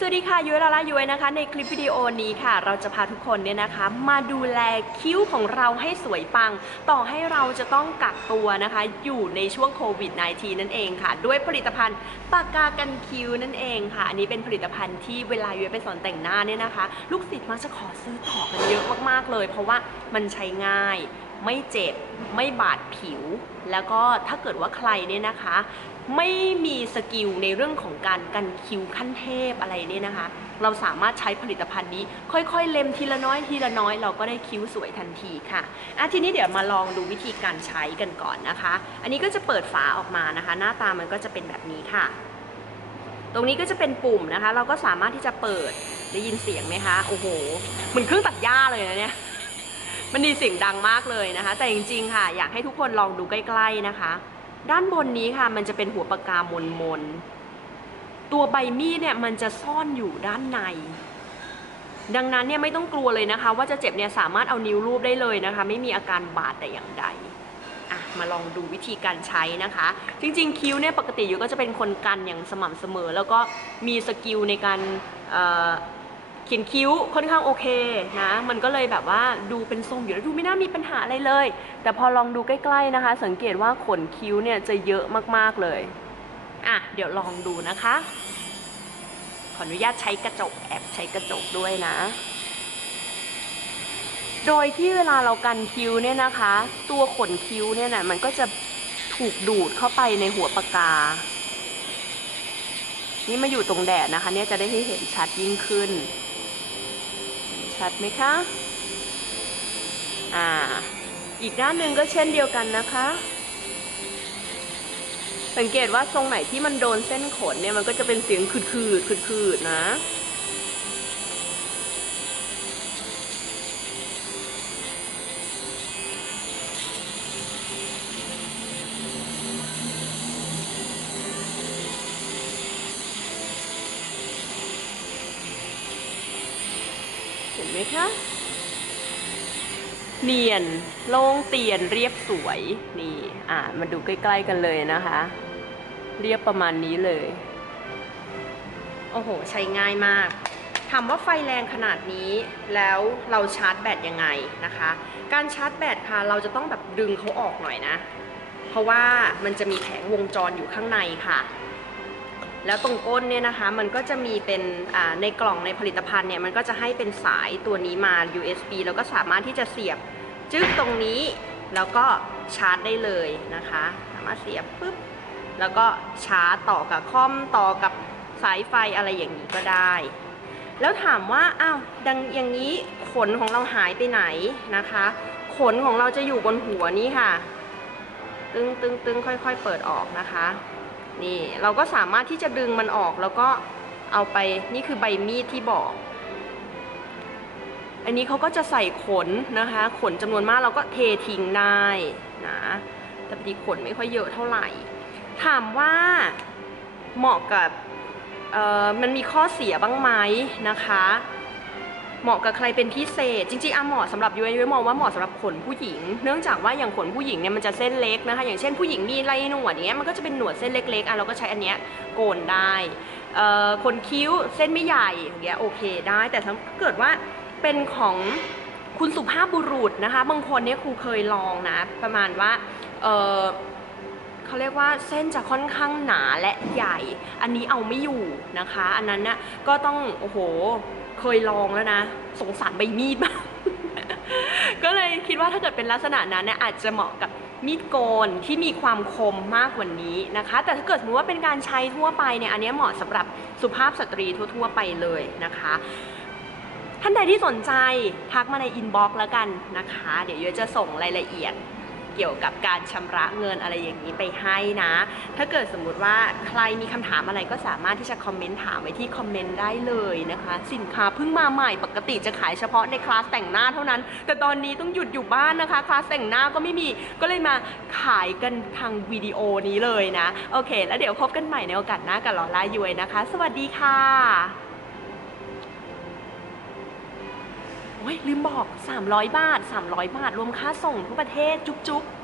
สวัสดีค่ะยุ้ยลาลายุ้ยนะคะ ในคลิปวิดีโอนี้ค่ะ เราจะพาทุกคนเนี่ยนะคะ มาดูแลคิ้วของเราให้สวยปัง ต่อให้เราจะต้องกักตัวนะคะ อยู่ในช่วงโควิด -19 นั่นเองค่ะ ด้วยผลิตภัณฑ์ปากกากันคิ้วนั่นเองค่ะ อันนี้เป็นผลิตภัณฑ์ที่เวลายุ้ยไปสอนแต่งหน้าเนี่ยนะคะ ลูกศิษย์มักจะขอซื้อต่อกันเยอะมากๆเลย เพราะว่ามันใช้ง่ายไม่เจ็บไม่บาดผิว แล้วก็ถ้าเกิดว่าใครเนี่ยนะคะ ไม่มีสกิลในเรื่องของการกันคิวขั้นเทพอะไรเนี่ยนะคะ เราสามารถใช้ผลิตภัณฑ์นี้ ค่อยๆ เล็มทีละน้อยทีละน้อยเราก็ได้คิ้วสวยทันทีค่ะอะทีนี้เดี๋ยวมาลองดูวิธีการใช้กันก่อนนะคะ อันนี้ก็จะเปิดฝาออกมานะคะ หน้าตามันก็จะเป็นแบบนี้ค่ะ ตรงนี้ก็จะเป็นปุ่มนะคะ เราก็สามารถที่จะเปิดได้ยินเสียงไหมคะโอ้โหเหมือนเครื่องตัดหญ้าเลยนะเนี่ยมันดีเสียงดังมากเลยนะคะ แต่จริงๆค่ะ อยากให้ทุกคนลองดูใกล้ ๆนะคะ ด้านบนนี้ค่ะมันจะเป็นหัวปากกามนมนตัวใบมีดเนี่ยมันจะซ่อนอยู่ด้านใน ดังนั้นเนี่ยไม่ต้องกลัวเลยนะคะ ว่าจะเจ็บเนี่ยสามารถเอานิ้วรูปได้เลยนะคะ ไม่มีอาการบาดแต่อย่างใดอะมาลองดูวิธีการใช้นะคะ จริงๆ คิ้วเนี่ยปกติอยู่ก็จะเป็นคนกันอย่างสม่ำเสมอ แล้วก็มีสกิลในการ เขียนคิ้วค่อนข้างโอเคนะ มันก็เลยแบบว่าดูเป็นทรงอยู่แล้วดูไม่น่ามีปัญหาอะไรเลย แต่พอลองดูใกล้ๆนะคะ สังเกตว่าขนคิ้วเนี่ยจะเยอะมากๆเลย อะ เดี๋ยวลองดูนะคะ ขออนุญาตใช้กระจกแอบใช้กระจกด้วยนะ โดยที่เวลาเรากันคิ้วเนี่ยนะคะ ตัวขนคิ้วเนี่ยนะมันก็จะถูกดูดเข้าไปในหัวปากกานี่มาอยู่ตรงแดดนะคะ เนี่ยจะได้ให้เห็นชัดยิ่งขึ้น ชัดไหมคะ อ่า อีกด้านหนึ่งก็เช่นเดียวกันนะคะ สังเกตว่าทรงไหนที่มันโดนเส้นขนเนี่ยมันก็จะเป็นเสียงคืดคืดคืดคืดๆนะ เห็นไหมคะ เนียนโล่งเตียนเรียบสวยนี่อ่ามาดูใกล้ ๆ กันเลยนะคะ เรียบประมาณนี้เลย โอ้โห ใช้ง่ายมากถามว่าไฟแรงขนาดนี้แล้วเราชาร์จแบตยังไงนะคะ การชาร์จแบตค่ะเราจะต้องแบบดึงเขาออกหน่อยนะ เพราะว่ามันจะมีแผงวงจรอยู่ข้างในค่ะ แล้วตรงก้นเนี่ยนะคะมันก็จะมีเป็นในกล่องในผลิตภัณฑ์เนี่ยมันก็จะให้เป็นสายตัวนี้มา USB แล้วก็สามารถที่จะเสียบจึ๊กตรงนี้แล้วก็ชาร์จได้เลยนะคะ สามารถเสียบปุ๊บแล้วก็ชาร์จต่อกับคอมต่อกับสายไฟอะไรอย่างนี้ก็ได้ แล้วถามว่าอ้าวดังอย่างนี้ขนของเราหายไปไหนนะคะ ขนของเราจะอยู่บนหัวนี้ค่ะ ตึงตึงตึงค่อย ๆ เปิดออกนะคะ นี่เราก็สามารถที่จะดึงมันออกแล้วก็เอาไปนี่คือใบมีดที่บอก อันนี้เขาก็จะใส่ขนนะคะ ขนจำนวนมากเราก็เททิ้งได้นะแต่พอดีขนไม่ค่อยเยอะเท่าไหร่ ถามว่าเหมาะกับมันมีข้อเสียบ้างไหมนะคะ เหมาะกับใครเป็นพิเศษ จริงๆอะเหมาะสำหรับยุ้ยยุ้ยมองว่าเหมาะสำหรับขนผู้หญิง เนื่องจากว่าอย่างขนผู้หญิงเนี่ยมันจะเส้นเล็กนะคะ อย่างเช่นผู้หญิงมีไรหนวดอย่างเงี้ยมันก็จะเป็นหนวดเส้นเล็กๆอะเราก็ใช้อันเนี้ยโกนได้ขนคิ้วเส้นไม่ใหญ่อย่างเงี้ยโอเคได้ แต่ถ้าเกิดว่าเป็นของคุณสุภาพบุรุษนะคะ บางคนเนี่ยครูเคยลองนะ ประมาณว่าเออเขาเรียกว่าเส้นจะค่อนข้างหนาและใหญ่ อันนี้เอาไม่อยู่นะคะ อันนั้นน่ะก็ต้องโอ้โห เคยลองแล้วนะ สงสารใบมีดมากก็เลยคิดว่าถ้าเกิดเป็นลักษณะนั้นเนี่ยอาจจะเหมาะกับมีดโกนที่มีความคมมากกว่านี้นะคะ แต่ถ้าเกิดสมมติว่าเป็นการใช้ทั่วไปเนี่ยอันนี้เหมาะสำหรับสุภาพสตรีทั่ว ๆ ไปเลยนะคะ ท่านใดที่สนใจทักมาในอินบ็อกซ์แล้วกันนะคะ เดี๋ยวยุ้ยจะส่งรายละเอียด เกี่ยวกับการชำระเงินอะไรอย่างนี้ไปให้นะ ถ้าเกิดสมมุติว่าใครมีคำถามอะไรก็สามารถที่จะคอมเมนต์ถามไว้ที่คอมเมนต์ได้เลยนะคะ สินค้าเพิ่งมาใหม่ปกติจะขายเฉพาะในคลาสแต่งหน้าเท่านั้น แต่ตอนนี้ต้องหยุดอยู่บ้านนะคะคลาสแต่งหน้าก็ไม่มีก็เลยมาขายกันทางวิดีโอนี้เลยนะ โอเค แล้วเดี๋ยวพบกันใหม่ในโอกาสหน้ากับลอล่ายุ้ยนะคะ สวัสดีค่ะ ยลืมบอก 300 บาท 300 บาท รวมค่าส่งทั่วประเทศ จุ๊บๆ